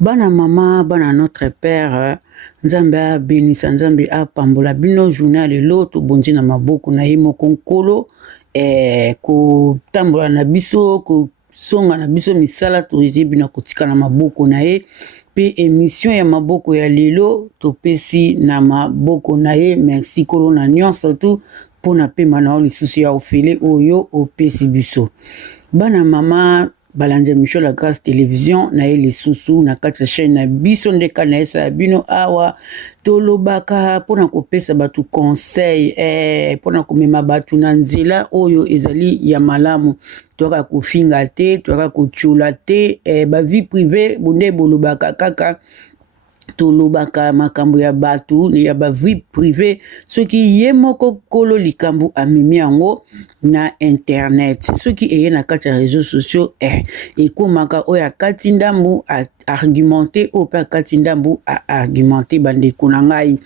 Bana mama, bana notre père, nzambe a bénissa, nzambe a pambola bino journal lelo bonji na maboko na ye moko nkolo ko tambola na biso ko songa na biso misala toyezi bino kotika na maboko na ye pe émission ya maboko ya lelo topesi na maboko na ye. Merci kolo na nyonso tu pona pema na lisusu ya ofele oyo opesi biso. Bana mama balanja Michel la Grâce Télévision na ye lisusu na kati ya chaîne na biso ndeka na esa bino awa tolobaka pona kopesa batu conseil pona komema batu na nzela oyo ezali ya malamu toka kofinga te toka kochula te ba vie privée bonde bolobaka kaka tolobaka makambo ya batu ya ba vie privée soki ye moko kolo likambo amemi yango na internet soki eye na kati ya réseaux sociaux ekomaka oyo kati ndambu argumenté o pa kati ndambu argumenté bandeko na ngai.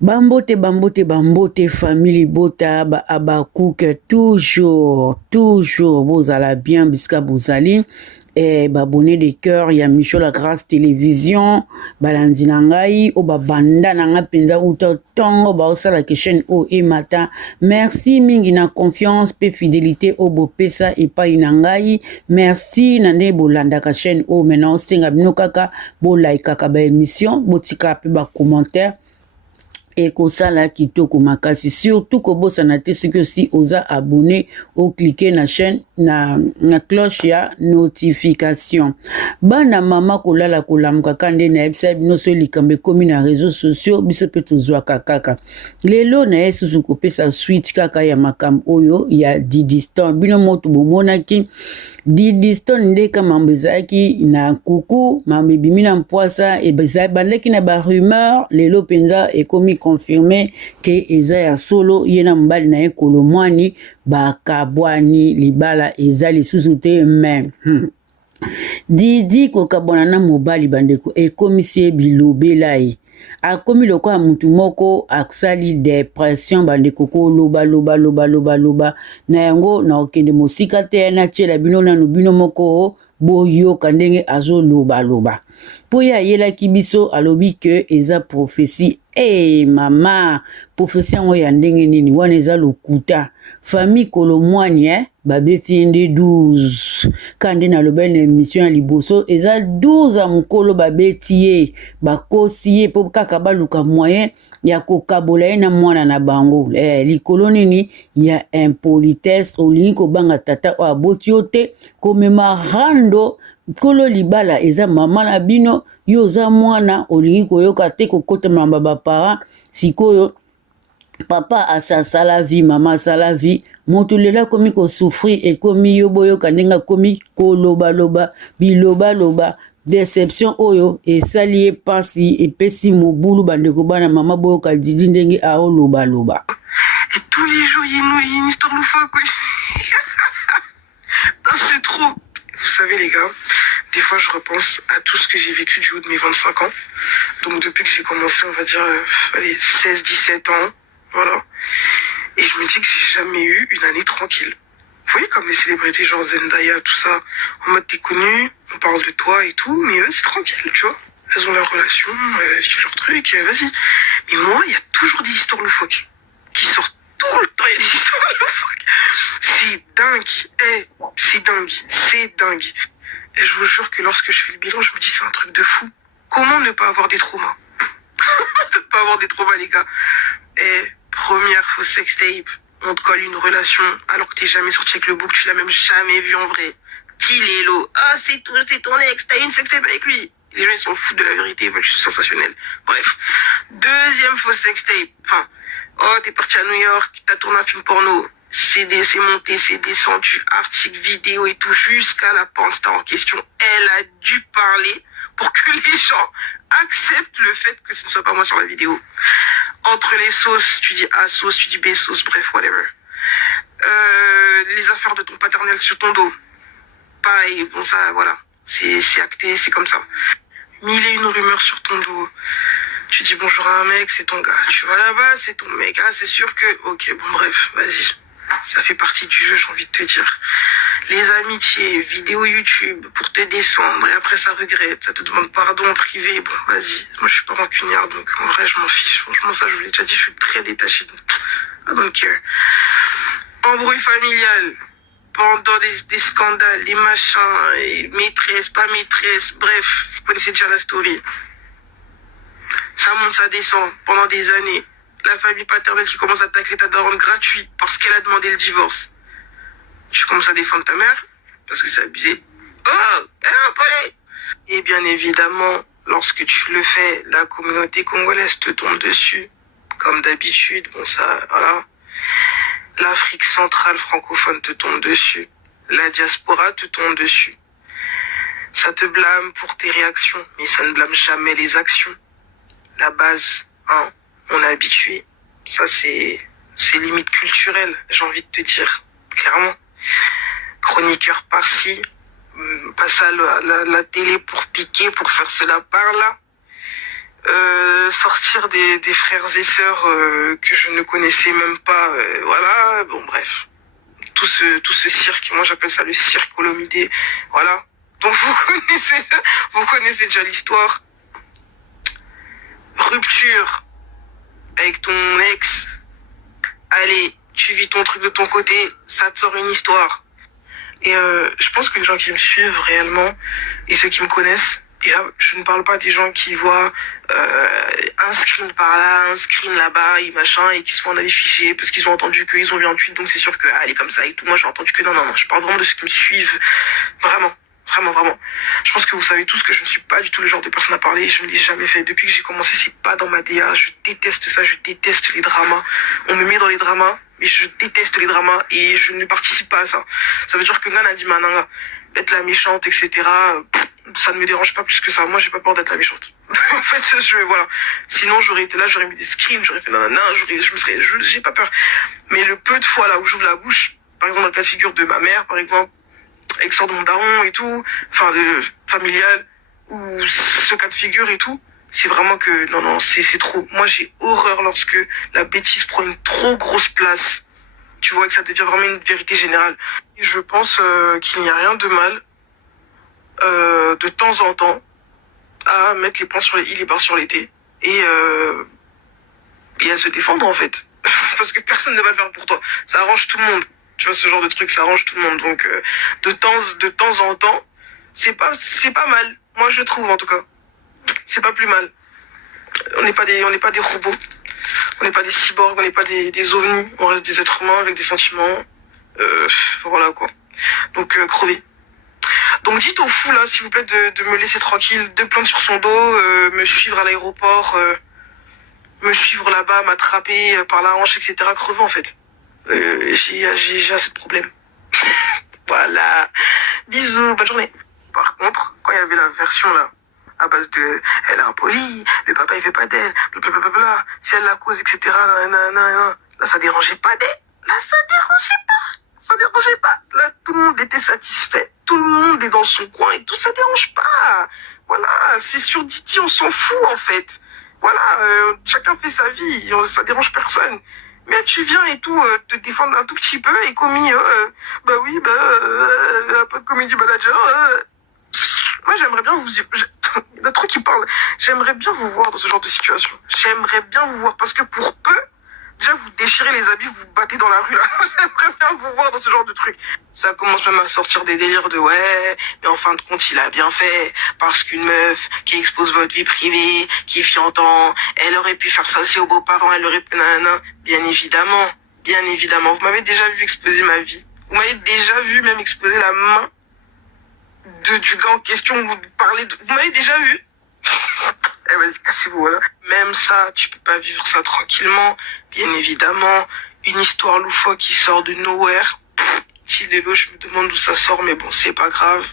Bambote bambote bambote famille bota ba abakuke toujours bozala bien biska bozali babonné de cœur ya Michel la Grâce Télévision balandi na ngai o babanda na nga penza uta tongo ba osala ke chaîne o e matin. Merci mingi na confiance pe fidélité o bopesa epai na ngai. Merci na nde bolanda ka chaîne o maintenant senga bino kaka bo like kaka ba émission botika pe ba commentaire et kosala kitoko makasi surtout kobosana te soki aussi oza abonné ou cliquer na chaîne na cloche ya notification. Bana mama kolala kolamuka kande na ebisa bino so likambe komi na réseaux sociaux biso pe tozwaka kaka lelo na yesusu kopesa suite kaka ya makam oyo ya Didiston bino moto bomonaki Didiston ndeka mambo ezalaki na kuku mambo ebimi na mpwasa bandeki na ba rumeur lelo penza ekomi confirmé que eza ya solo yena mbali na ye kolomwani bakabwani libala eza lisusu te même Didi kokabwana na mobali bandeko ekomisi bilobela ye akomi lokola mutu moko akusali depression bandeko ko loba na yango na okende mosika te na tiela bino nanu bino moko boyoka ndenge azo loba po ya yelaki biso alobi ke eza prophétie mama prophétie yango ya ndenge nini wana eza lokuta famille kolomwani babeti nde 12 kande na loba na émission ya liboso eza 12 ya mukolo babeti ye bakosi ye po kaka baluka moyen ya kokabola ye na mwana na bango likolo nini ya impolitesse olingi kobanga tata o aboti yo te komema rando kolo libala eza mama na bino yo oza mwana olingi koyoka te kokota mamba bapara sikoyo papa asasala vie mama asala vie moto lela komi kosouffrir ekomi yo boyoka ndenge komi kolobaloba bilobaloba déception oyo esali ye pasi epesi mobulu bandeko bana mama boyoka Didi ndenge aolobaloba et tous les jours il y a une histoire loufoque quoi. C'est trop. Vous savez les gars, des fois je repense à tout ce que j'ai vécu du haut de mes 25 ans. Donc depuis que j'ai commencé, on va dire, 16-17 ans, voilà. Et je me dis que j'ai jamais eu une année tranquille. Vous voyez comme les célébrités genre Zendaya, tout ça, en mode t'es connu, on parle de toi et tout, mais vas-y tranquille, tu vois. Elles ont leur relation, elles vivent leur truc, vas-y. Mais moi, il y a toujours des histoires loufoques qui sortent tout le temps, il y a des histoires loufoques. C'est dingue, c'est dingue. Et je vous jure que lorsque je fais le bilan, je me dis c'est un truc de fou. Comment ne pas avoir des traumas? Ne pas avoir des traumas les gars. Et première fausse sextape, on te colle une relation alors que t'es jamais sorti avec le bouc, tu l'as même jamais vu en vrai. Tilélo, c'est ton ex, t'as une sextape avec lui. Les gens ils s'en foutent de la vérité, ils veulent juste sensationnel. Bref, deuxième fausse sextape. Enfin, t'es parti à New York, t'as tourné un film porno. C'est monté, c'est descendu, article, vidéo et tout, jusqu'à la pornstar en question. Elle a dû parler pour que les gens acceptent le fait que ce ne soit pas moi sur la vidéo. Entre les sauces, tu dis A sauce, tu dis B sauce, bref, whatever. Les affaires de ton paternel sur ton dos. Pareil, bon ça, voilà. C'est acté, c'est comme ça. Mille et une rumeurs sur ton dos. Tu dis bonjour à un mec, c'est ton gars. Tu vas là-bas, c'est ton mec. Ah, c'est sûr que... Ok, bon bref, vas-y. Ça fait partie du jeu, j'ai envie de te dire. Les amitiés, vidéos YouTube pour te descendre et après ça regrette, ça te demande pardon en privé. Bon, vas-y. Moi, je suis pas rancunière, donc en vrai, je m'en fiche. Franchement, ça, je vous l'ai déjà dit, je suis très détachée. I don't care. Embrouille familial. Pendant des scandales, des machins, et maîtresse, pas maîtresse, bref, vous connaissez déjà la story. Ça monte, ça descend pendant des années. La famille paternelle qui commence à tacler ta daronne gratuite parce qu'elle a demandé le divorce. Tu commences à défendre ta mère parce que c'est abusé. Oh, elle a un polé. Et bien évidemment, lorsque tu le fais, la communauté congolaise te tombe dessus. Comme d'habitude, bon ça, voilà. L'Afrique centrale francophone te tombe dessus. La diaspora te tombe dessus. Ça te blâme pour tes réactions, mais ça ne blâme jamais les actions. La base, hein, on est habitué. Ça, c'est limite culturel, j'ai envie de te dire, clairement. Chroniqueur par-ci, passe à la télé pour piquer, pour faire cela par-là. Sortir des frères et sœurs que je ne connaissais même pas, voilà, bon bref. Tout ce cirque, moi j'appelle ça le cirque Olomidé, voilà. Donc vous connaissez déjà l'histoire. Rupture avec ton ex. Allez, tu vis ton truc de ton côté, ça te sort une histoire. Et je pense que les gens qui me suivent réellement, et ceux qui me connaissent, et là, je ne parle pas des gens qui voient un screen par là, un screen là-bas, et machin, et qui se font en avis figé, parce qu'ils ont entendu qu'ils ont vu un tweet, donc c'est sûr que, elle est comme ça et tout. Moi, j'ai entendu que non. Je parle vraiment de ceux qui me suivent. Vraiment. Je pense que vous savez tous que je ne suis pas du tout le genre de personne à parler, je ne l'ai jamais fait. Depuis que j'ai commencé, c'est pas dans ma DA, je déteste ça, je déteste les dramas. On me met dans les dramas, mais je déteste les dramas et je ne participe pas à ça. Ça veut dire que Nana dit Mananga, être la méchante, etc., ça ne me dérange pas plus que ça. Moi, j'ai pas peur d'être la méchante. En fait, voilà. Sinon, j'aurais été là, j'aurais mis des screens, j'aurais fait nanana, j'ai pas peur. Mais le peu de fois là où j'ouvre la bouche, par exemple, dans le cas de figure de ma mère, par exemple, avec sort de mon daron et tout, enfin, de familial, ou ce cas de figure et tout, c'est vraiment que, non, c'est trop. Moi, j'ai horreur lorsque la bêtise prend une trop grosse place. Tu vois, que ça devient vraiment une vérité générale. Et je pense qu'il n'y a rien de mal, de temps en temps, à mettre les points sur les i, les barres sur les t, et à se défendre, en fait. Parce que personne ne va le faire pour toi. Ça arrange tout le monde. Tu vois, ce genre de truc, ça arrange tout le monde. Donc, de temps en temps, c'est pas mal. Moi, je trouve, en tout cas. C'est pas plus mal. On n'est pas des robots. On n'est pas des cyborgs, on n'est pas des ovnis. On reste des êtres humains avec des sentiments. Voilà, quoi. Donc, crever. Donc, dites au fou, là, s'il vous plaît, de me laisser tranquille, de plaindre sur son dos, me suivre à l'aéroport, me suivre là-bas, m'attraper par la hanche, etc. Crever, en fait. J'ai assez de problèmes. Voilà. Bisous, bonne journée. Par contre, quand il y avait la version là, à base de elle est impolie, le papa il veut pas d'elle, blablabla, si elle la cause, etc. Là, ça dérangeait pas Là, ça dérangeait pas. Là, tout le monde était satisfait. Tout le monde est dans son coin et tout, ça dérange pas. Voilà, c'est sur Didi, on s'en fout en fait. Voilà, chacun fait sa vie, ça dérange personne. Mais tu viens et tout, te défendre un tout petit peu et commis, un peu de comédie manager. Moi, j'aimerais bien vous... Le truc qui parle, j'aimerais bien vous voir dans ce genre de situation. J'aimerais bien vous voir parce que pour peu, déjà vous déchirez les habits, vous battez dans la rue là. J'aimerais bien vous voir dans ce genre de truc. Ça commence même à sortir des délires de ouais, mais en fin de compte il a bien fait parce qu'une meuf qui expose votre vie privée, qui fiantant, elle aurait pu faire ça aussi aux beaux-parents, elle aurait pu nanana. Bien évidemment. Vous m'avez déjà vu exposer ma vie. Vous m'avez déjà vu même exposer la main du gars en question, vous m'avez déjà vu. Eh ben, cassez-vous, voilà. Même ça, tu peux pas vivre ça tranquillement. Bien évidemment, une histoire loufoque qui sort de nowhere. Si de l'eau, je me demande d'où ça sort, mais bon, c'est pas grave.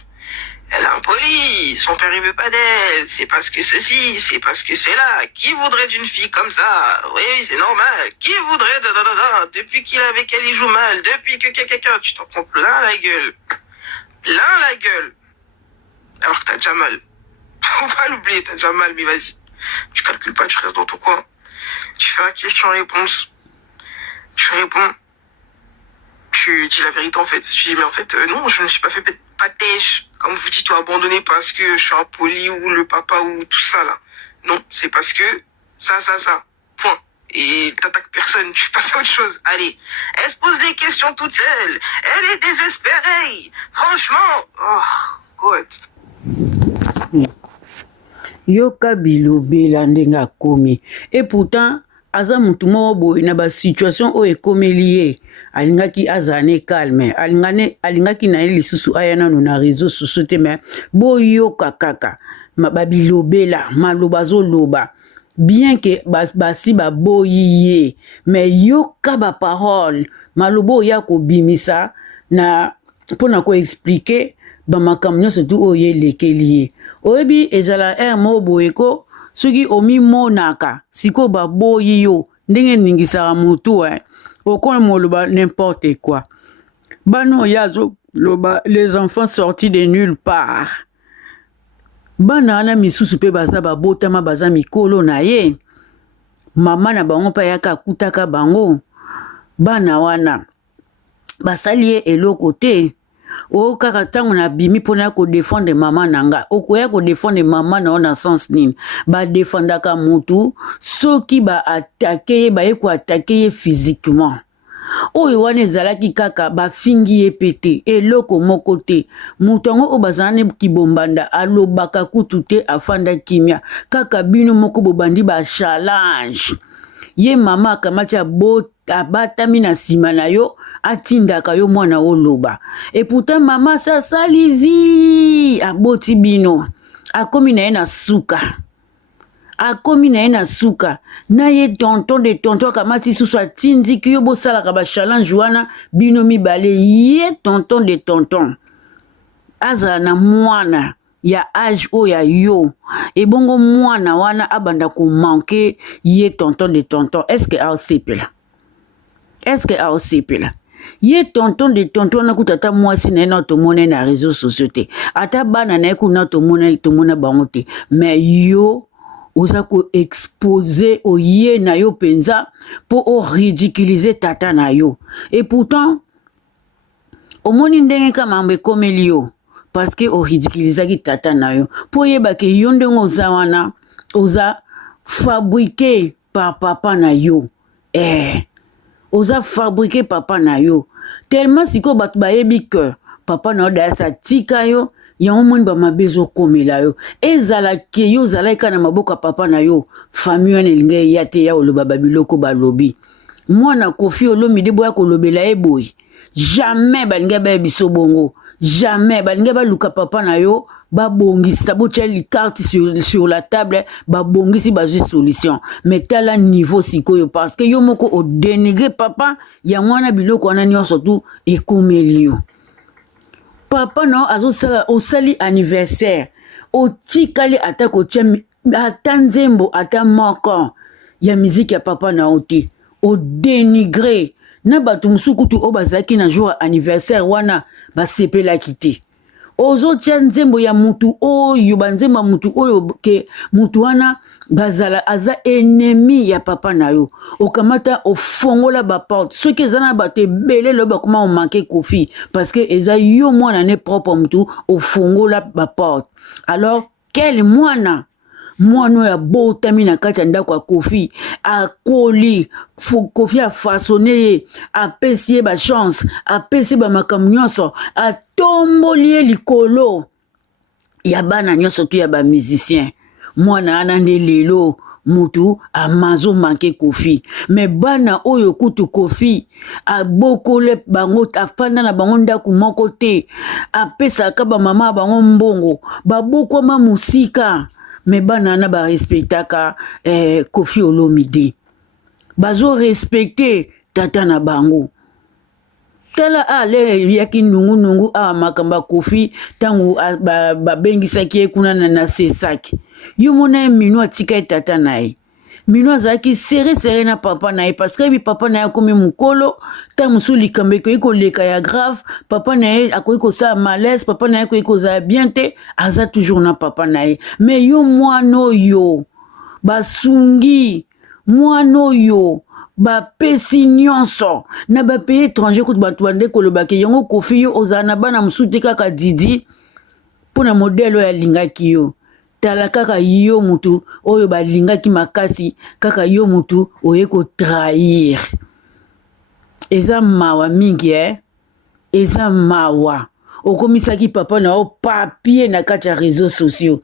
Elle est impolie, son père il veut pas d'elle, c'est parce que ceci, c'est parce que c'est là. Qui voudrait d'une fille comme ça? Oui, c'est normal. Qui voudrait depuis qu'il est avec elle, il joue mal. Depuis que quelqu'un, tu t'en prends plein la gueule. Alors que t'as déjà mal. Faut pas l'oublier, t'as déjà mal, mais vas-y. Tu calcules pas, tu restes dans ton coin. Tu fais la question-réponse. Tu réponds. Tu tu dis la vérité en fait. Je dis mais en fait non, je ne suis pas fait patège, comme vous dites, ou abandonné parce que je suis impoli ou le papa ou tout ça là. Non, c'est parce que ça, point. Et t'attaques personne, tu passes à autre chose. Allez, elle se pose des questions toute seule. Elle est désespérée. Franchement, oh, God. Yoka bilobela ndenge akomi. Et pourtant, aza mutu moko boye na ba situation oyo ekomeli ye alingaki azane calme alingaki na ye lisusu aya nano na réseau susu te me boyoka kaka babilobela maloba azoloba bien que basi baboyi ye mais yoka baparole maloba oyo ya kobimisa na mpona koexplike bamakambo nyonso tu oyo elekeli ye oyebi ezala moko boye ko soki omimonaka siko baboyi yo ndenge ningisaka mutu okona moloba n'importe quoi bano yazo loba les enfants sortis de nulle part bana wana misusu pe baza babotama baza mikolo na ye mama na bango pa yaka akutaka bango bana wana basali ye eloko te o kaka ntango na bimi mpona kodefendre mama na nga okoya kodefendre mama na yo na sens nini badefendaka mutu soki baatake ye baye koatake ye physiquement oyo wana ezalaki kaka bafingi ye pete eloko moko te mutu yango oyo bazala ne kibombanda alobaka kutu te afanda kimia kaka bino moko bobandi bachallange ye mama akamati abatami na nsima na yo atindaka yo mwana oloba et pourtant mama sasali vi aboti bino akomi na ye na suka na ye tonton de tonton akamati susu atindiki yo bosalaka bachallange wana bino mibale ye tonton de tonton azala na mwana ya age oyo ya yo ebongo mwana wana abanda komanke ye tonton de tonton eske aosepela ye tonton de tonton wana kuta ata mwasi na ye na tomona na réseau sociaux te ata bana na ye kuna tomona bango te mais yo oza koexpose oye na yo mpenza mpo oridiculize tata na yo et pourtant omoni ndenge kamambo ekomeli yo parce que oridiculizaki tata na yo mpo oyebake yo ndenge oza wana oza fabriqué par papa na yo oza fabriqué papa na yo tellement sikoyo bato bayebi ke papa na yo dayasa tika yo yango moni bamabe ezokomela yo ezalaki yo ozalaki kaka na maboko ya papa na yo famille wana elingi eya te ya oloba babiloko balobi mwana Kofi Olomide boya kolobela ye boye jamais balingi bayebiso bongo jamais balingi baluka papa na yo babongisa botia carte sur la table babongisi bazwi solution mais tala niveau sikoyo parce que yo moko odénigre papa yango wana biloko wana nyonso tu ekomeli yo papa na azosala osali anniversaire otikali ata kotia ata nzembo ata moko ya miziki ya papa na yo te odénigre na bato mosusu kutu oyo bazalaki na jour anniversaire wana basepelaki te ozotia nzembo ya mutu oyo banzembo ya mutu oyo ke mutu wana bazala aza ennemi ya papa na yo okamata ofongola baporte soki eza na bato ebele loyo bakoma omanke Kofi parce que eza yo mwana ne propre mutu ofongola baporte alors quel mwana oyo abotami na kati ya ndako ya Kofi akoli Kofi afasone ye apesi ye bachance apesi ye bamakambo nyonso atomboli ye likolo ya bana nyonso tu ya bamusicien mwana wana nde lelo mutu amazo manke Kofi me bana oyo kutu Kofi abokole bango afanda na bango ndako moko te apesaka bamama bango mbongo babokoma musika me bana na barespectaka Kofi Olomide bazo respecte tata na bango tala ale yaki nungu makambo Kofi tango babengisaki ye kuna na sesaki yo mona mino atika tata na ye mino azalaki sere na papa na ye parce que papa na ye akomi mokolo ntango mosusu likambo ekoki koleka ya grave papa na ye akoki kosala malaise papa na ye akoki kozala bien te aza toujours na papa na ye mais yo mwana oyo basungi mwana oyo bapesi nyonso na bapays étranger kutu bato bande kolobaki yango Kofi yo ozala na bana mosusu te kaka Didi mpona modele oyo alingaki yo tala kaka yo mutu oyo balingaki makasi kaka yo mutu oye kotrahir eza mawa mingi eza mawa okomisaki papa na o papier na kati ya réseaux sociaux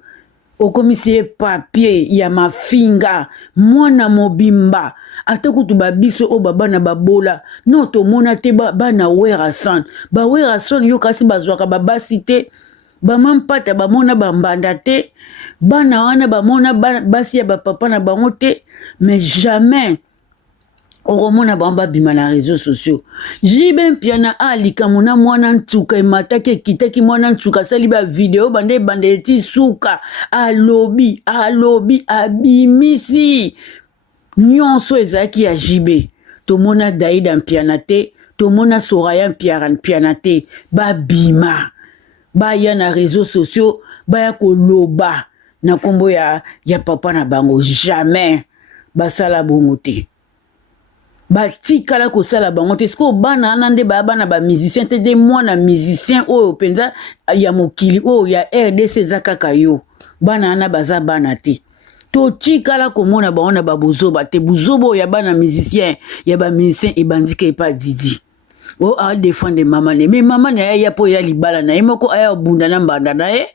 okomisi ye papier ya mafinga mwana mobimba ata kutu babiso o babana babola no tomona te bana wera son yo kasi bazwaka babasi te bamampata bamona bambanda te bana wana bamona basi ya bapapa na bango te mais jamais okomona bango babima na réseaux sociaux jibe mpiana alikamu na mwana ntsuka emataki ekitaki mwana ntsuka asali bavideo banda eti suka alobi abimisi nyonso ezalaki ya jibe tomona Daida mpiana te tomona Soraya mpiana te babima baya na réseaux sociaux baya koloba na kombo ya papa na bango jamais basala bongo te batikala kosala bango te siko bana ana nde bana bamusicien te de mwana musicien oyo mpenza ya mokili oyo ya RDC eza kaka yo bana ana baza bana te totikala komona bango na babozoba te buzoba oyo ya bana musicien ya bamusicien ebandika epa Didi o a défendre mama ne mais mama na ya po ya libala na ye moko aya bunda na mbanda na ye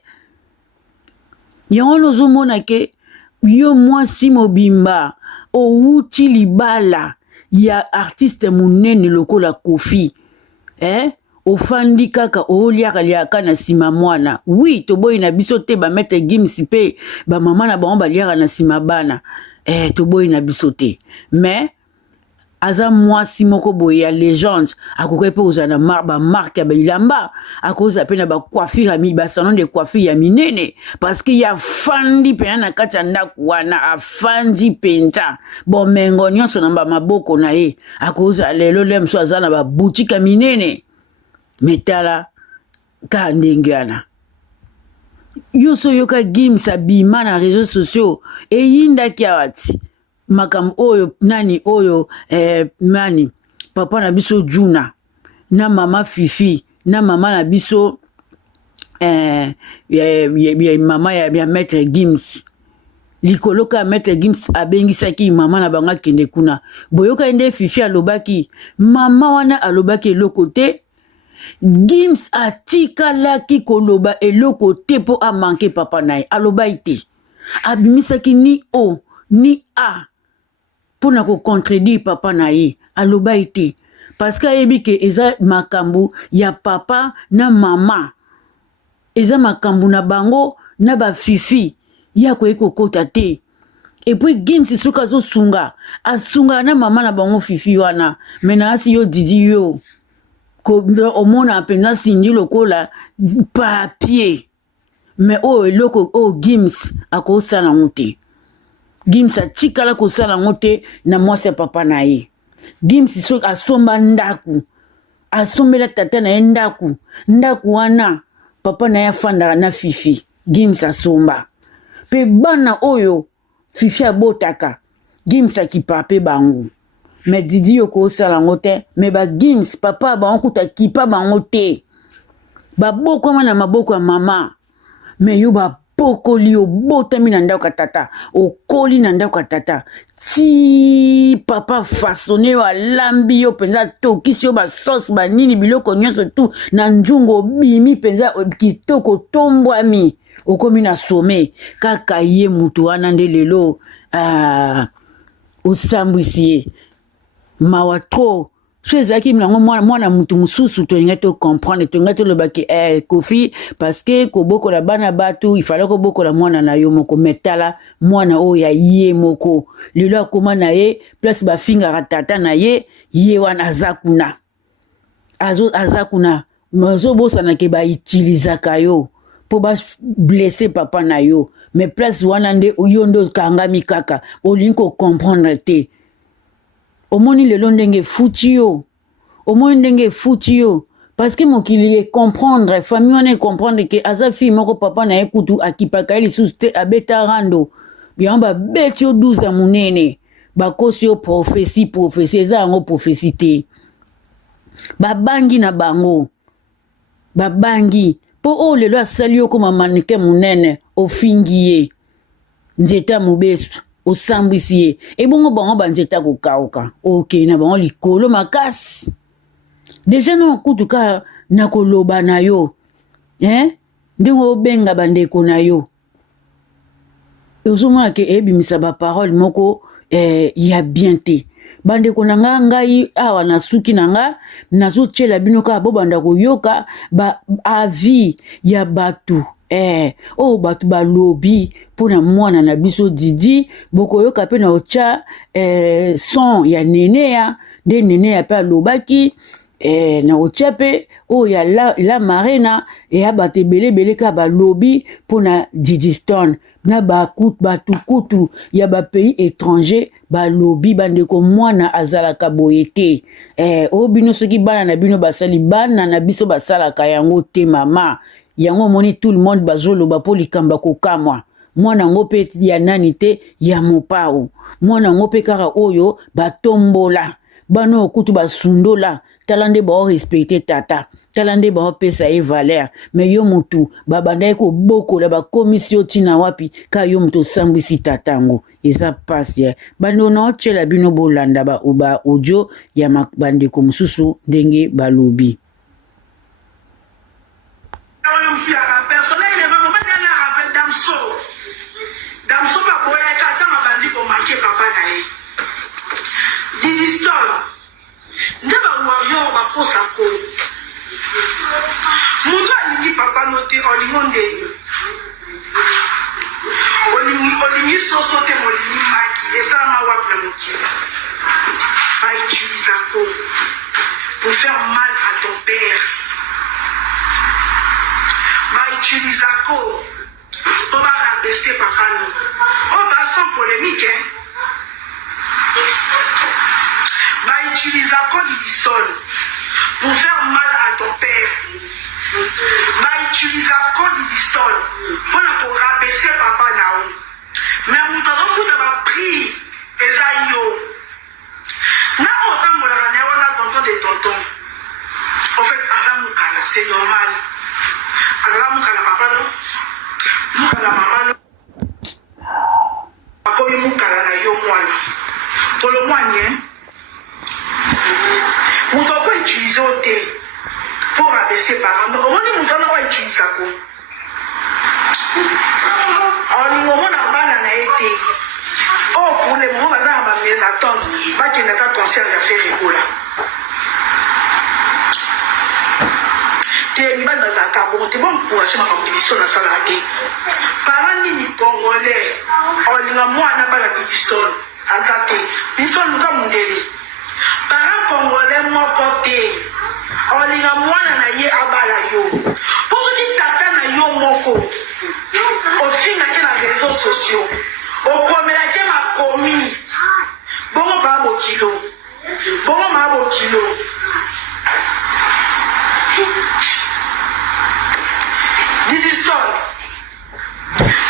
yango nozomona ke yo mwasi mobimba outi libala ya artiste munene lokola Kofi ofandi kaka oliaka na sima mwana oui toboyi na biso te bamete Gims pe bamama na bango baliaka na sima bana toboyi na biso te mais aza mwasi moko boye ya légende akoki mpe kozala na bamarke ya bilamba akozala mpe na bacoiffure basalon de coiffure ya minene parce que ya fandi mpena na kati ya ndako wana afandi mpenza bomengo nyonso na bamaboko na ye akozala lelo le mosu aza na baboutique ya minene metala ka ndenge wana yo so yoka Gims abima na réseaux sociaux eyindaki awa ti makambo oyo nani oyo nani papa na biso Juna na mama Fifi na mama na biso mama ya maître Gims likolo ka maître Gims abengisaki mama na banga kende kuna boyoka nde Fifi alobaki mama wana alobaki eloko te Gims atikalaki koloba eloko te po amanke papa na ye alobai te abimisaki ni o ni a pona ko contredire papa na ye alobai te parce que ayebi ke eza makambo ya papa na mama eza makambo na bango na bafifi ya koyei kokota te et puis Gims soki azosunga asunga na mama na bango Fifi wana mena asi yo Didi yo omona mpenza sindi lokola papier mais oyo eloko oyo Gims akosala ngo te Gims atikala kosala ngo te na mwasi ya papa na ye Gims soki asomba ndaku asombela tata na ye ndaku wana papa na ye afandaka na Fifi Gims asomba mpe bana oyo Fifi abotaka Gims akipa mpe bango mais Didi yo kosala ngo te mais Gims papa bango kuta kipa bango te babokama na maboko ya mama mais yo bapokoli obotami na ndako ya tata okoli na ndako ya tata ti papa façonné yo alambi yo mpenza atokisi yo basauce banini biloko nyonso tu na nzungu obimi mpenza kitoko tombwami okomi na some kaka ye mutu wana nde lelo osambwisi ye mawa tro so ezalaki mlango mwana mutu mosusu tolinga tocomprendre tolinga tolobaki Kofi parce que kobokola bana bato ifale kobokola mwana na yo moko metala mwana oyo ya ye moko lelo akoma na ye place bafingaka tata na ye ye wana aza kuna mazobosanake baitilizaka yo po bablesse papa na yo mais place wana nde yo nde okangami kaka olingi kocomprendre te omoni lelo ndenge futi yo parce que mokili e comprendre famille wana e comprendre ke aza fille moko papa na ye kutu akipaka ye lisusu te abeta rando yango babeti yo 12 ya monene bakosi yo prophétie eza yango prophétie te babangi na bango babangi po lelo asali yo koma maneke munene ofingi ye nzete ya mobesu osambwisi ye ebongo bango banzete akokauka okei na bango likolo makasi deja na kutuka na koloba na yo ndenge obenga bandeko na yo ozomona ke ebimisa baparole moko ya bien te bandeko na nga ngai awa na suki na nga nazotyela bino kaka bobanda koyoka avi ya bato oyo bato balobi mpona mwana na biso Didi bokoyoka mpe na otya son ya Neneya nde Neneya mpe alobaki na otya mpe oyo ya la marena eya bato ebele ka balobi mpona Didi Stone na batukutu ya bapays étranger balobi bandeko mwana azalaka boye te oyo bino soki bana na bino basali bana na biso basalaka yango te mama yango moni tout le monde bazoloba po likamba kokamwa mwana ngo mpe ya nani te ya mopao mwana ngo mpe kaka oyo batombola bana okutu basundola tala nde baorespecte tata tala nde baopesa ye valeur me yo motu babandaki kobokola bakomisi yo ntina wapi ka yo motu osambwisi tatango eza pasi bandeko naotyela bino bolanda ba audio ya bandeko mosusu ndenge balobi Didi Stone ndeba wayo bakosa ko mutu alingi papa no te olingo ndeni olingi soso te molingi maki esalama wapi na mokili bautiliza ko pour faire mal à ton père bautiliza ko po barabaisser papa no o ba sans polémique utilisa code Didi pour faire mal à ton père. Utilisa code Didi pour rabaisser papa nao. Mais mon temps fout d'abord pris et yo. Na autant mon année on a tonton de tonton. En fait, Azamukala, c'est normal. Azamukala papa non. Mukala maman non. Papa mukala na yo mwana. Pour le moyen. Mouton peut utiliser au thé pour rabaisser ses parents. Donc, on dit mouton va utiliser ça. On dit moment n'a pas été. Oh, pour le moment, on va mes attentes. Pas qu'il n'y a pas de concert d'affaires rigola. T'es une balle dans un carbone. T'es bon pour acheter ma compétition dans la salle à thé. Parents ni congolais. On dit moi, on n'a pas la compétition. À sa thé. Ils sont nous comme parents congolais mon côté olinga mwana na ye abala yo pour ce qui tata na yo moko au fin na les réseaux sociaux au komela ke ma komi bongo ba bo kilo Didi Stone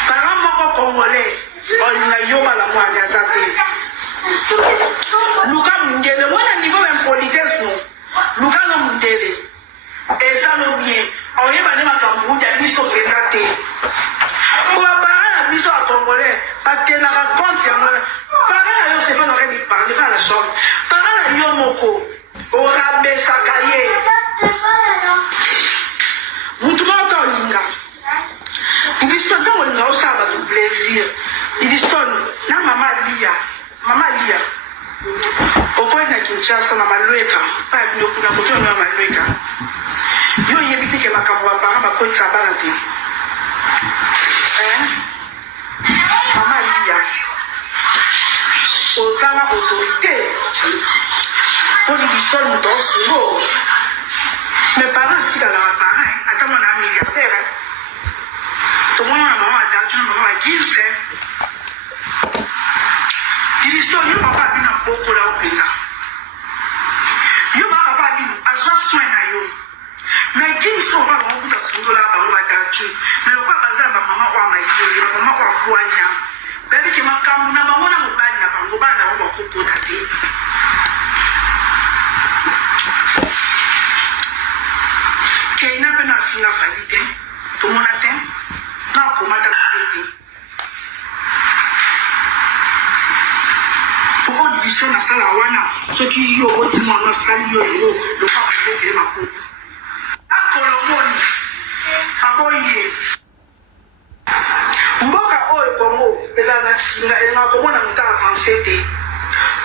parents moko congolais olinga yo bala mwana zate Luka Mundele, moi à niveau impolitesse non. Luka no Mundele. Et ça non bien. On y va ma tambour, ya biso présenté. Pour la parole à biso à Congolais, parce qu'elle raconte ya moi. Parole à yo Stéphane aurait dit parler à la chambre. Parole à yo moko. Au rabé sakaye. Moutouma autant linga. Didi Stone quand on a ça va tout plaisir. Didi Stone, na maman Lia. Opo na Kinshasa na malweka pa bino kuna koto na malweka yo yebiti ke makambo apara ba ko tsabana te mama Lia ozana autorité pour Didi Stone mo dosugo mes parents si dans la parent attends mon ami milliardaire to moi maman da maman Gibbs Didi Stone yo papa bino boko la opeta yo papa bino azwa soin na yo mais Gibbs on va on kuta sundo la ba ba datu mais ko baza ba mama wa ma yo mama wa kuanya baby ki makamu na mama na mobali na bango bana wa ko finga valide tout mon atteint na komata valide pour l'histoire na sala wana ce qui yo oti mwana sali yo le pas valide ma koto akolomoni aboye mboka oyo Congo eza na singa ena komona muta avancé te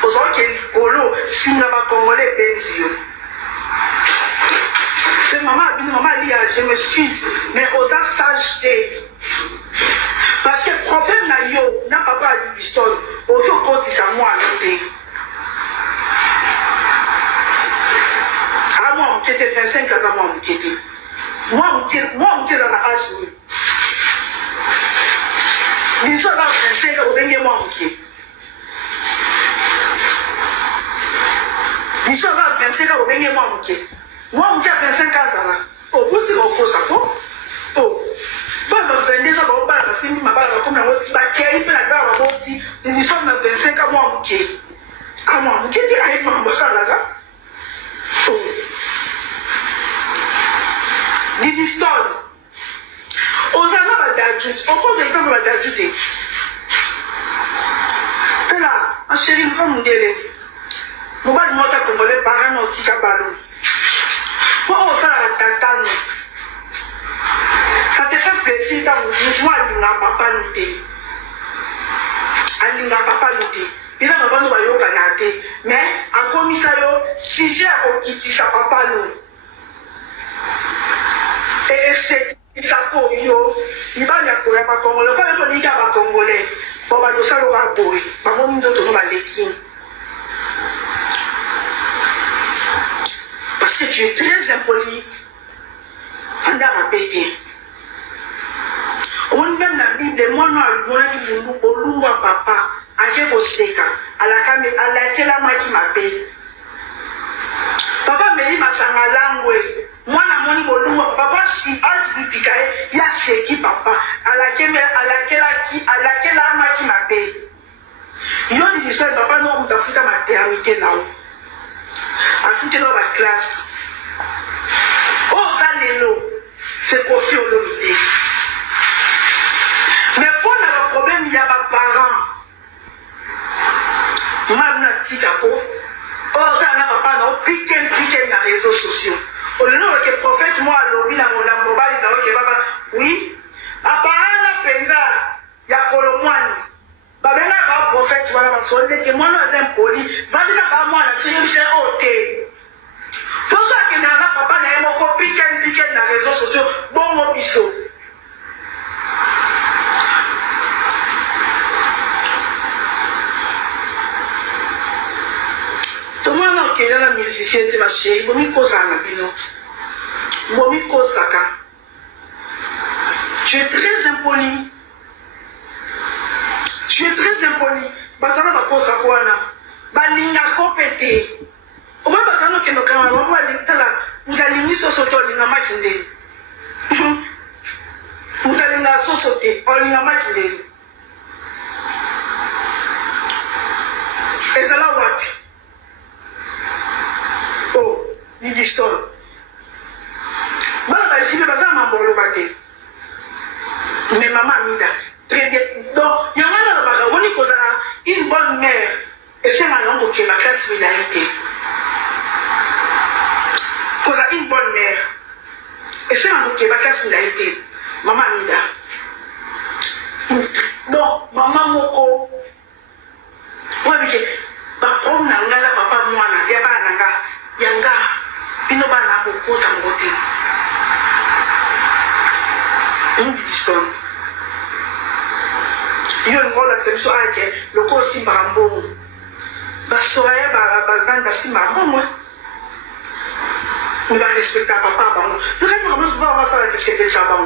ozoke likolo singa ba congolais benzio maman dit, je m'excuse, mais osa sage. Parce que le problème n'a pas dit d'histoire. Auto côté ça moi à côté. Ah moi qui était 25 ans moi qui était. Moi qui dans la âge. L'histoire dans 25 ans au bengue moi qui. L'histoire dans 25 ans au bengue moi qui. Moi, je suis 25 ans. Oh, vous dites que ça quoi? Oh, pas de 22 ans, on parle de ma balle comme la moitié, qui peut la barre à moitié. Les histoires de 25 ans, moi, qui ah, moi, qui dit à une maman, ça là. Oh, l'histoire. Aux années d'adultes, on compte l'exemple d'adultes. T'es là, ma chérie, nous sommes délai. Nous allons monter comme les parents nautiques à ballon. Oh, ça t'attend. Ça te fait plaisir quand vous jouez à papa noté. À papa noté. Il a pas de canadé. Mais en commissaire, si j'ai un qui sa papa nous. Et c'est ça pour yo. Il va y avoir pas congolais. Quand il y a pas congolais. Bon, bah, nous allons avoir boy. Par contre, nous allons avoir l'équipe. Parce que tu es très impoli. On a pété. On même la Bible, moi, on a dit Bolumba papa, à quel seka, à laquelle moi qui m'appelle. Papa me dit ma sanga langue. Moi, na moni Bolumba papa, si on dit picaé, il y a ce qui papa, à laquelle moi qui m'appelle. Il y a une histoire, papa, non, on t'a foutu à maternité là. Afite dans la classe. Oh, ça l'élo. C'est confié au lomité. Mais pour le problème, il y a des parents. Moi, je suis oh, ça n'a pas non, piqué dans les réseaux sociaux. Au lieu que le prophète, moi, lobby dans mon mobile, oui. Apparemment, il y a Colomboine. Babena ba prophète wala ba solde ke mwana impoli va bisa ba mwana tshini se ote to so ke na papa na emo ko pique na réseaux sociaux bongo biso to mwana ke na musicien de ma chérie bomi ko sana bino bomi ko saka tu es très impoli. Tu es très impoli. Batana ba kosa kwana. Balinga kopete. O ba batano ke no kama ba lintala. Ngalingi sosoto linga makinde. Ngalinga sosote o linga makinde. Ezala wapi? Oh, ni distor. Bala ba jibe baza mambolo bate. Mais maman mida. Très bien. Donc, il y a une bonne mère. Et c'est ma langue qui est ma classe milarité. Quand a une bonne mère. Et c'est ma langue qui est ma classe milarité. Maman Mida. Donc, maman Moko. Oui, mais ma promme n'a la papa moana. Yaba nanga. Yanga. Pino ba na Moko tangote. On dit l'histoire. Il y a une grande acception avec le corps si marambo. Basoya, basi marambo. On va respecter papa. Je vais vraiment se voir ça avec ce que ça va.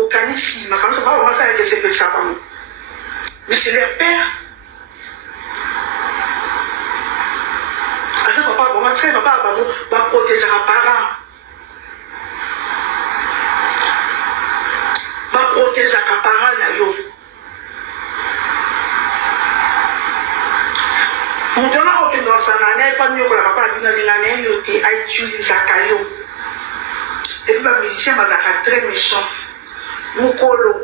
Au canissi, ma femme se va voir ça avec ce que ça va. Mais c'est leur père. Alors papa, bon, papa va protéger un parent. Va protéger un parent là yo. Mon donnant aucun dans sa nana, pas mieux que la papa nalingane yo te autilisaka yo. Et puis, les musiciens sont très méchants. Mukolo.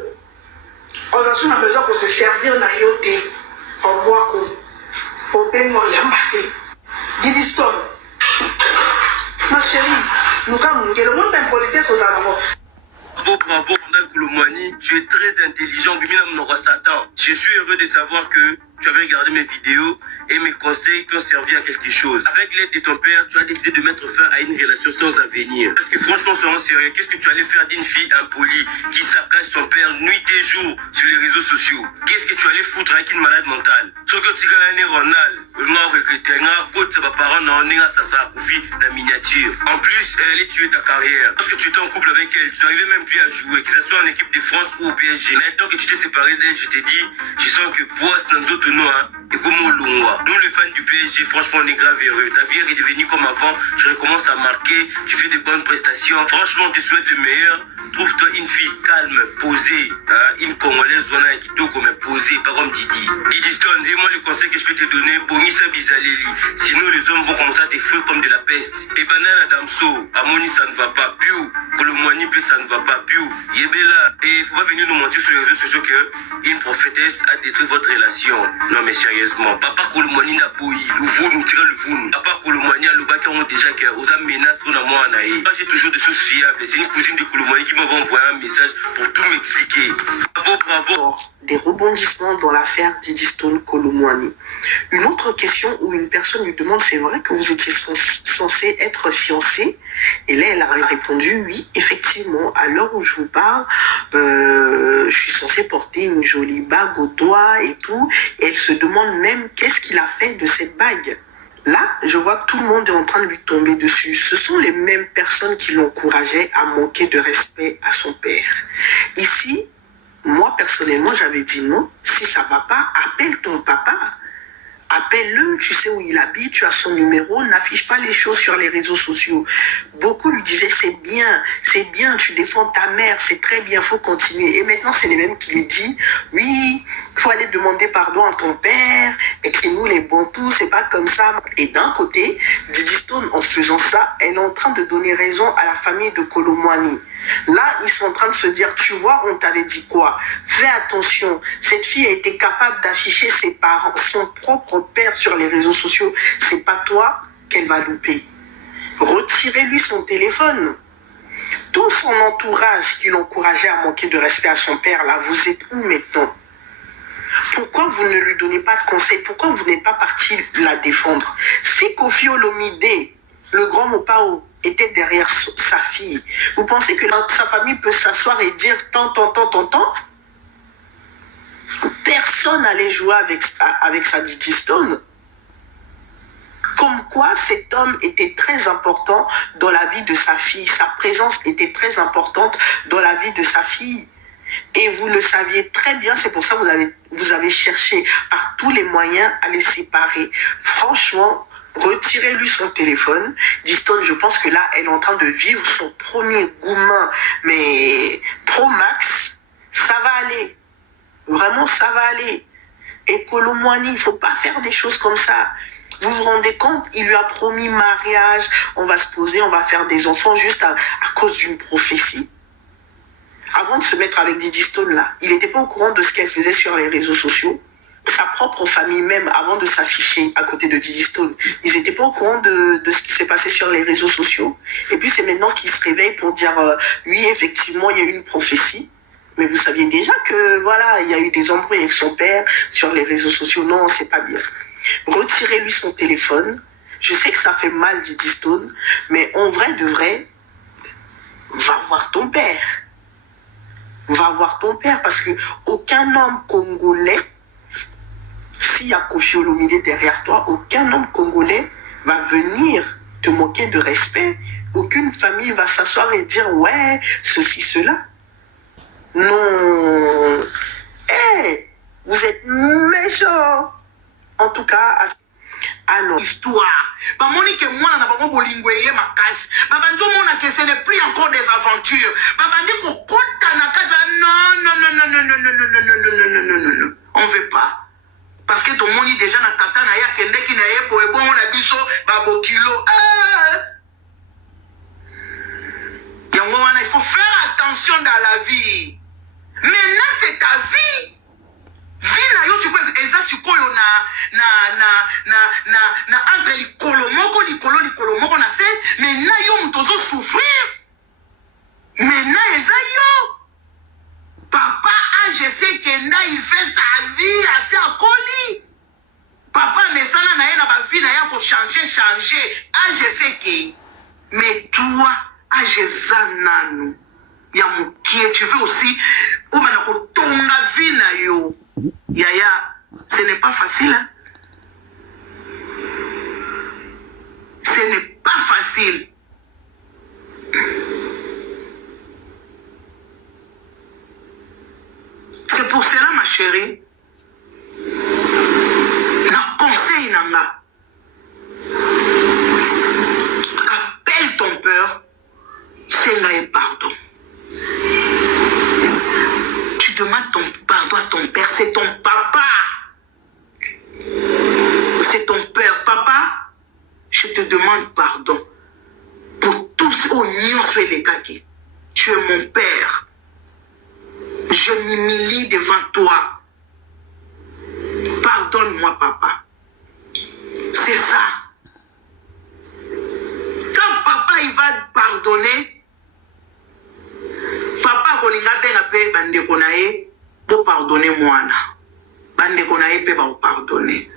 On a besoin de se servir dans yote. En bois comme. Au bengo yambate. Didi Stone. Ma chérie, nous avons le monde d'impolitesse aux alentours. Bravo, Randall Koulibaly, tu es très intelligent, Satan. Je suis heureux de savoir que tu avais regardé mes vidéos et mes conseils t'ont servi à quelque chose. Avec l'aide de ton père, tu as décidé de mettre fin à une relation sans avenir. Parce que franchement, soyons sérieux, qu'est-ce que tu allais faire d'une fille impolie qui saccage son père nuit et jour sur les réseaux sociaux? Qu'est-ce que tu allais foutre avec une malade mentale? Ce que tu gagnes Ronald, la miniature. En plus, elle allait tuer ta carrière. Parce que tu étais en couple avec elle, tu n'arrivais même plus à jouer, que ce soit en équipe de France ou au PSG. Maintenant que tu t'es séparé d'elle, je t'ai dit, je sens que Boas Nanzoto Noah et comme Olungwa. Nous, les fans du PSG, franchement, on est grave heureux. Ta vie est redevenue comme avant, tu recommences à marquer, tu fais de bonnes prestations. Franchement, on te souhaite le meilleur. Trouve-toi une fille calme, posée, hein? Une Congolaise, voilà, qui doit comme posée, pas comme Didi. Didi Stone, et moi, le conseil que je peux te donner, Bonissa Bizaleli. Sinon, les hommes vont commencer à te foutre comme de la peste. Et Banana Damso, Amoni, ça ne va pas. Piu, Kolomwani, ça ne va pas. Piu, Yebela. Et il ne faut pas venir nous mentir sur les réseaux sociaux qu'une prophétesse a détruit votre relation. Non, mais sérieusement, Papa Kolomwani n'a pas eu. Vous nous tirez le vous. Papa Kolomwani a le bac qui ont déjà que aux âmes menaces pour moi en aïe. J'ai toujours des choses fiables. C'est une cousine de Kolomwani qui m'a envoyé un message pour tout m'expliquer. Bravo, bravo. Des rebondissements dans l'affaire Didi Stone Kolomwani. Une autre question où une personne lui demande, c'est vrai que vous étiez censé être fiancé? Et là, elle a répondu, oui, effectivement, à l'heure où je vous parle, je suis censée porter une jolie bague au doigt et tout. Et elle se demande même qu'est-ce qu'il a fait de cette bague. Là, je vois que tout le monde est en train de lui tomber dessus. Ce sont les mêmes personnes qui l'encourageaient à manquer de respect à son père. Ici, moi, personnellement, j'avais dit non. Si ça va pas, appelle ton papa. Appelle-le, tu sais où il habite, tu as son numéro, n'affiche pas les choses sur les réseaux sociaux. Beaucoup lui disaient, c'est bien, tu défends ta mère, c'est très bien, faut continuer. Et maintenant, c'est les mêmes qui lui disent, oui, faut aller demander pardon à ton père, écris-nous les bons coups, c'est pas comme ça. Et d'un côté, Didi Stone, en faisant ça, elle est en train de donner raison à la famille de Kolomwani. Là, ils sont en train de se dire, tu vois, on t'avait dit quoi? Fais attention. Cette fille a été capable d'afficher ses parents, son propre père sur les réseaux sociaux. C'est pas toi qu'elle va louper. Retirez-lui son téléphone. Tout son entourage qui l'encourageait à manquer de respect à son père, là, vous êtes où maintenant? Pourquoi vous ne lui donnez pas de conseils? Pourquoi vous n'êtes pas parti la défendre? Si Koffi Olomide, le grand Mopao, était derrière sa fille, vous pensez que sa famille peut s'asseoir et dire tant? Personne n'allait jouer avec sa Didi Stone. Comme quoi cet homme était très important dans la vie de sa fille. Sa présence était très importante dans la vie de sa fille. Et vous le saviez très bien, c'est pour ça que vous avez cherché par tous les moyens à les séparer. Franchement, retirez-lui son téléphone. Didi Stone, je pense que là, elle est en train de vivre son premier goumin, mais pro max, ça va aller. Vraiment, ça va aller. Et Kolomwani, il ne faut pas faire des choses comme ça. Vous vous rendez compte, il lui a promis mariage, on va se poser, on va faire des enfants juste à cause d'une prophétie. Avant de se mettre avec Didi Stone, là, il n'était pas au courant de ce qu'elle faisait sur les réseaux sociaux. Sa propre famille même, avant de s'afficher à côté de Didi Stone, ils n'étaient pas au courant de ce qui s'est passé sur les réseaux sociaux. Et puis c'est maintenant qu'ils se réveillent pour dire oui, effectivement, il y a eu une prophétie. Mais vous saviez déjà que voilà, il y a eu des embrouilles avec son père sur les réseaux sociaux. Non, c'est pas bien. Retirez-lui son téléphone. Je sais que ça fait mal, Didi Stone, mais en vrai de vrai, va voir ton père. Va voir ton père, parce que aucun homme congolais, s'il y a Koffi Olomide derrière toi, aucun homme congolais va venir te manquer de respect. Aucune famille va s'asseoir et dire ouais, ceci, cela. Non. Hey, vous êtes méchants. En tout cas, alors, histoire. Monique moi n'a pas bolingweye ma casse. Banjo mona que ce n'est plus encore des aventures. Babandi ko kota na casa. Non. On veut pas. parce que ton moni déjà na tata na ya kendeki na ye boye bongo na biso babokilo. Yango wana, il faut faire attention dans la vie. Maintenant c'est ta vie. Vie na yo sikoyo eza sikoyo na entre likolo moko na se. Maintenant yo mutozo souffrir. Maintenant eza yo. Papa AGC Kenda, il fait sa vie assez à Koli. Papa mesana na ye na ba vie na ya ko changer. AGC Kenda. Mais toi, AGC nanu. Ya mukie, tu veux aussi ou mana ko tonga vie na yo. Yaya, ce n'est pas facile. Hein? Ce n'est pas facile. C'est pour cela, ma chérie, na conseil nanga, appelle ton père, senga et pardon. Tu demandes ton pardon à ton père, c'est ton papa. C'est ton père. Papa, je te demande pardon pour tous aux nions et les kaki. Tu es mon père. Je m'humilie devant toi. Pardonne-moi, papa. C'est ça. Quand papa il va pardonner, papa kolinga benga pe bandeko na ye bo pardonner mwana. Bandeko na ye pe ba pardonner.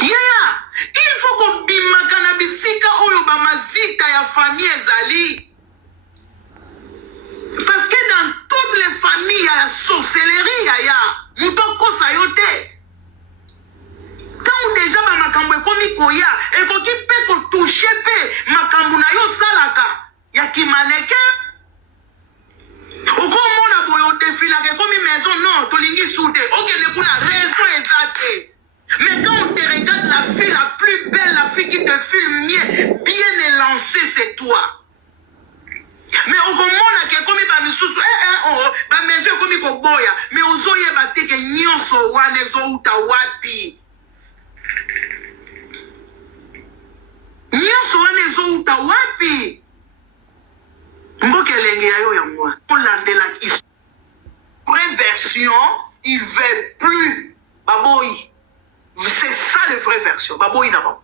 Yeah, il faut qu'on bimaka na bisika oyo ba mazika ya famille ezali. Parce que dans toutes les familles, il y a la sorcellerie, yaya. Moutoko sayote. Quand déjà ba makambo ekomi koya, ekoki pe ko toucher pe makambo na yo salaka. Ya ki maneke. Oko mona boyo défila ke komi maison non, tolingi soute. OK, le kuna raison exacte. Mais quand on te regarde la fille la plus belle, la fille qui te filme bien élancée, c'est toi. Mais au komona ke komi ba misusu ba mezo komi ko boya mais ozoye ba teke nyonso wane zo uta wapi nyonso wane zo uta wapi mboke lenge yayo ya moi pour landela vraie version il veut plus baboy c'est ça le vraie version baboy d'abord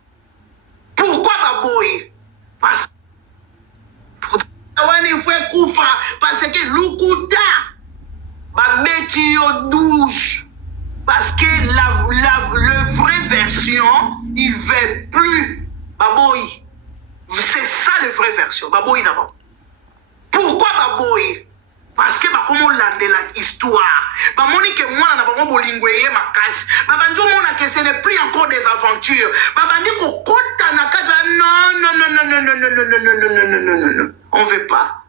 pourquoi baboy parce parce que Lukuta va mettre au douche parce que la vraie version il veut plus baboy c'est ça la vraie version baboy d'abord pourquoi baboy parce que comment landela histoire bamoni que moi na bango bolingweye makasi babanjo mona que ce n'est plus encore des aventures babandi ko kota na kaza non on veut pas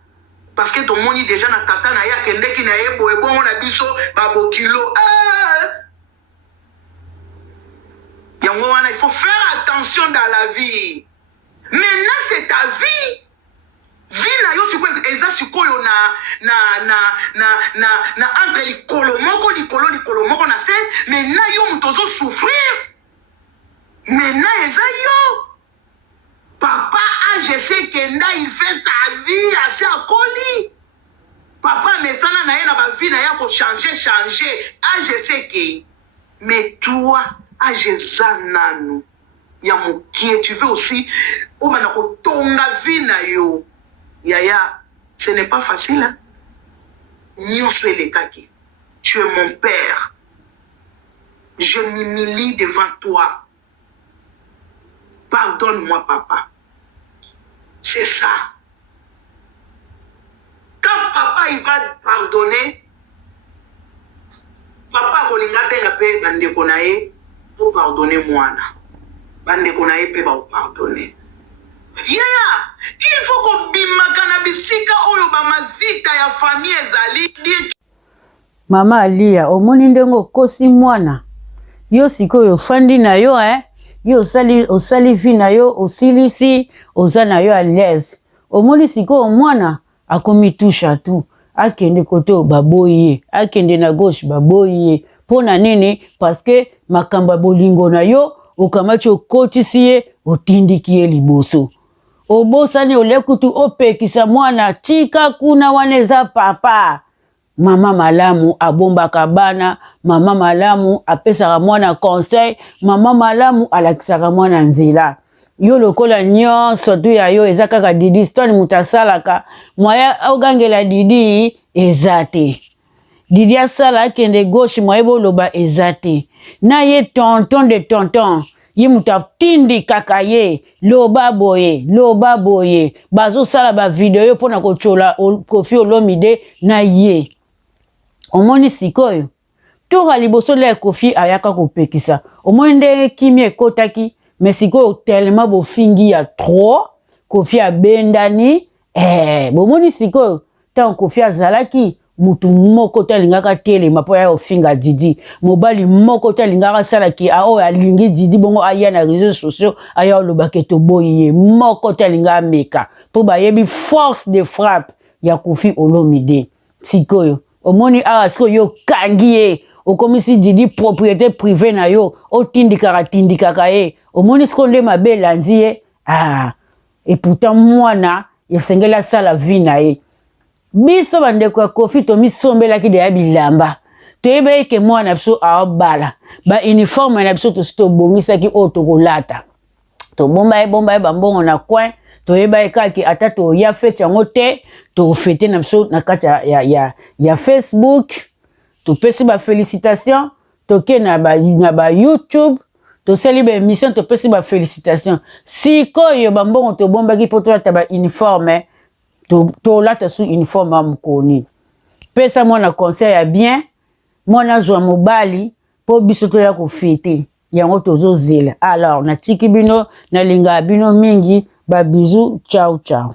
parce que ton moni déjà na tata na ya kendeki na ye boye bongo na biso babokilo yango wana il faut faire attention dans la vie maintenant c'est ta vie vie na yo sikoyo eza sikoyo na entre likolo moko na se maintenant yo mutozo souffrir maintenant eza yo papa AGC Kenda il fait sa vie assez à Koli papa mesana na ye na ba vie na ya ko changer AGC Kenda mais toi AGC nanu ya mukie tu veux aussi ou mana ko tonga vie na yo yaya ce n'est pas facile hein? Nyonso les kaki tu es mon père je m'humilie devant toi pardonne-moi papa c'est ça quand papa il va pardonner papa kolinga benga pe bandeko na ye pour pardonner mwana bandeko na ye pe ba pardonner yeah il faut qu'on bimaka na bisika oyo ba mazika ya famille ezali mama Alia omoni ndengo kosi mwana yo sikoyo fandi na yo yo osali vi na yo osilisi oza na yo à l'aise omoni sikoyo mwana akomitusha tu akende kote baboye akende na gauche baboye pona nini parce que makambo ya bolingo na yo okamati okotisi ye otindiki ye liboso obosani olekutu opekisa mwana tika kuna wana eza papa mama malamu abombaka bana mama malamu apesaka mwana conseil mama malamu alakisaka mwana nzela yo lokola nyonso tu ya yo eza kaka didi stone mutu asalaka mwaya ogangela didi eza te didi asala akende gauche mwaya boloba eza te na ye tonton de tonton ye mutu atindikaka ye loba boye bazosala bavideo yo mpona kochola Koffi Olomide na ye omoni sikoyo toka liboso la Koffi ayaka kopekisa omoni ndenge kimi ekotaki mais sikoyo tellement bofingi ya trop Koffi abendani bomoni sikoyo tant Koffi azalaki mutu moko talingaka telema po ya ofinga Didi mobali moko talingaka salaki oyo alingi Didi bongo aya na réseaux sociaux aya olobake toboyi ye moko talinga meka po bayebi force de frappe ya Koffi Olomide sikoyo omoni awa sikoyo yo kangi ye okomisi Didi propriété privée na yo otindikaka ye omoni sikoyo nde mabe elandi ye et pourtant mwana esengeli asala vie na ye biso bandeko ya Koffi tomisombelaki deya bilamba toyeba eke mwana biso aobala ba uniforme na biso tosi tobongisaki oyo tokolata tobomba ye bambongo na coin toyeba ekaki ata toya fete yango te tofete na biso na kati ya Facebook topesi ba félicitation toke na ba YouTube tosali ba émission topesi ba félicitation sikoyo bambongo tobombaki po tolata ba uniforme tolata su uniforme ya mokoni pesa mwana conseil ya bien mwana zwa mobali po biso toya kofete yango tozozela alors natiki bino nalinga bino mingi ba bisous ciao ciao